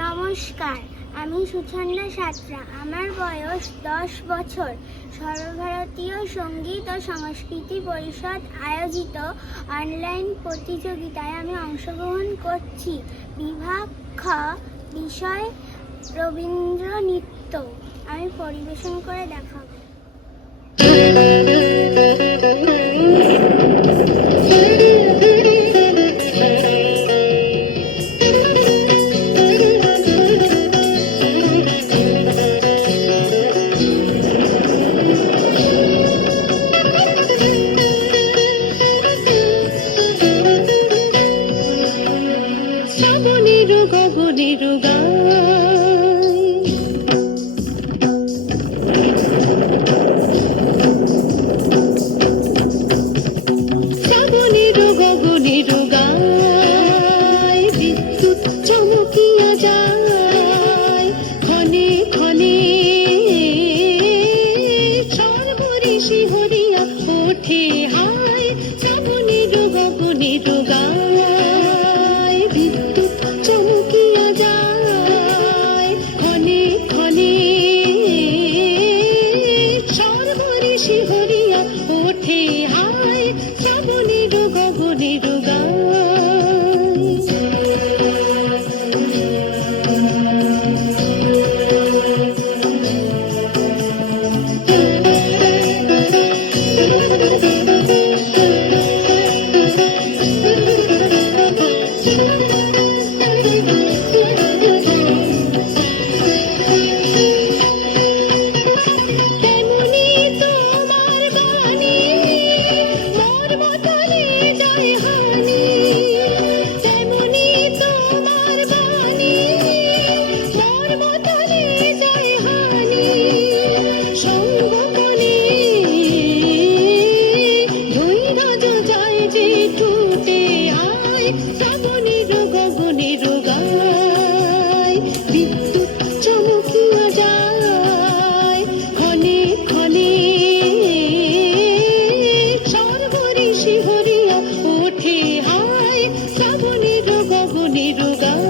নমস্কার, আমি সুচন্দ্রা সাঁতরা। আমার বয়স 10 বছর। সর্বভারতীয় সঙ্গীত ও সংস্কৃতি পরিষদ আয়োজিত অনলাইন প্রতিযোগিতায় আমি অংশগ্রহণ করছি। বিভাগ খ, বিষয় রবীন্দ্র নৃত্য। আমি পরিবেশন করে দেখাবো। শ্রাবণের গগনের গায় শ্রাবণের গগনের গায় বিদ্যুৎ চমকিয়া যায় ক্ষণে ক্ষণে সর্বঋষি হরিয়া ওঠে হায় শ্রাবণের গগনের গায় বিদ্যুৎ চমকিয়া যায় ক্ষণে ক্ষণে সর্বঋষি হরিয়া ওঠে হায় শ্রাবণের গগনের গায়। বিদ্যুৎ চমকিয়া যায় ক্ষণে ক্ষণে সর্বঋষি হরিয়া ওঠে হায় শ্রাবণের গগনের গায়।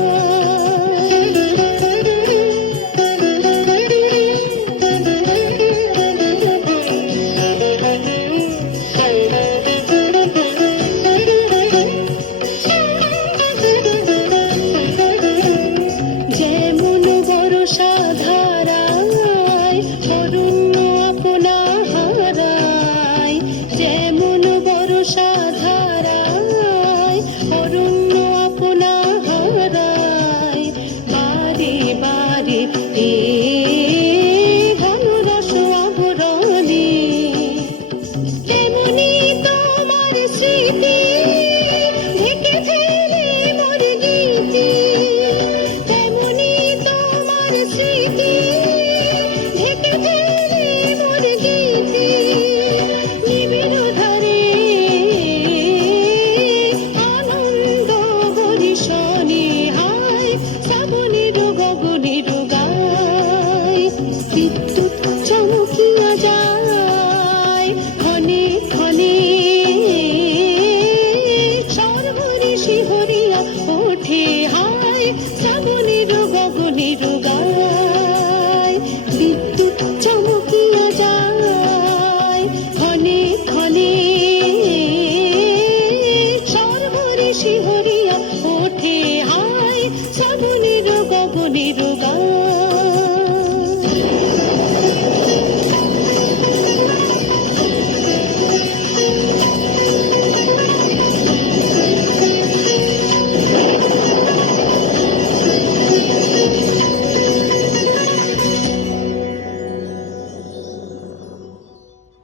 যেমন বর্ষা ধারায় অরণ্য আপনা হারায় যেমন বর্ষা ধারায় অরণ্য আপনা হারায় বারে বারে এ ঘন রস আবরণে তেমনি তোমার স্মৃতি ঢেকে ফেলে মোর গীতি তেমনি তোমার স্মৃতি ঢেকে ফেলে মোর গীতি নিবিড় ধারে আনন্দ বরিশনে হায় শ্রাবণের গগনের গায় বিদ্যুৎ চমকিয়া যায় ক্ষণে ক্ষণে সর্বঋষি হরিয়া ওঠে হায় শ্রাবণের গগনের গায় বিদ্যুৎ চমকিয়া যায় ক্ষণে ক্ষণে সর্বঋষি হরিয়া ওঠে হায় শ্রাবণের গগনের গায়।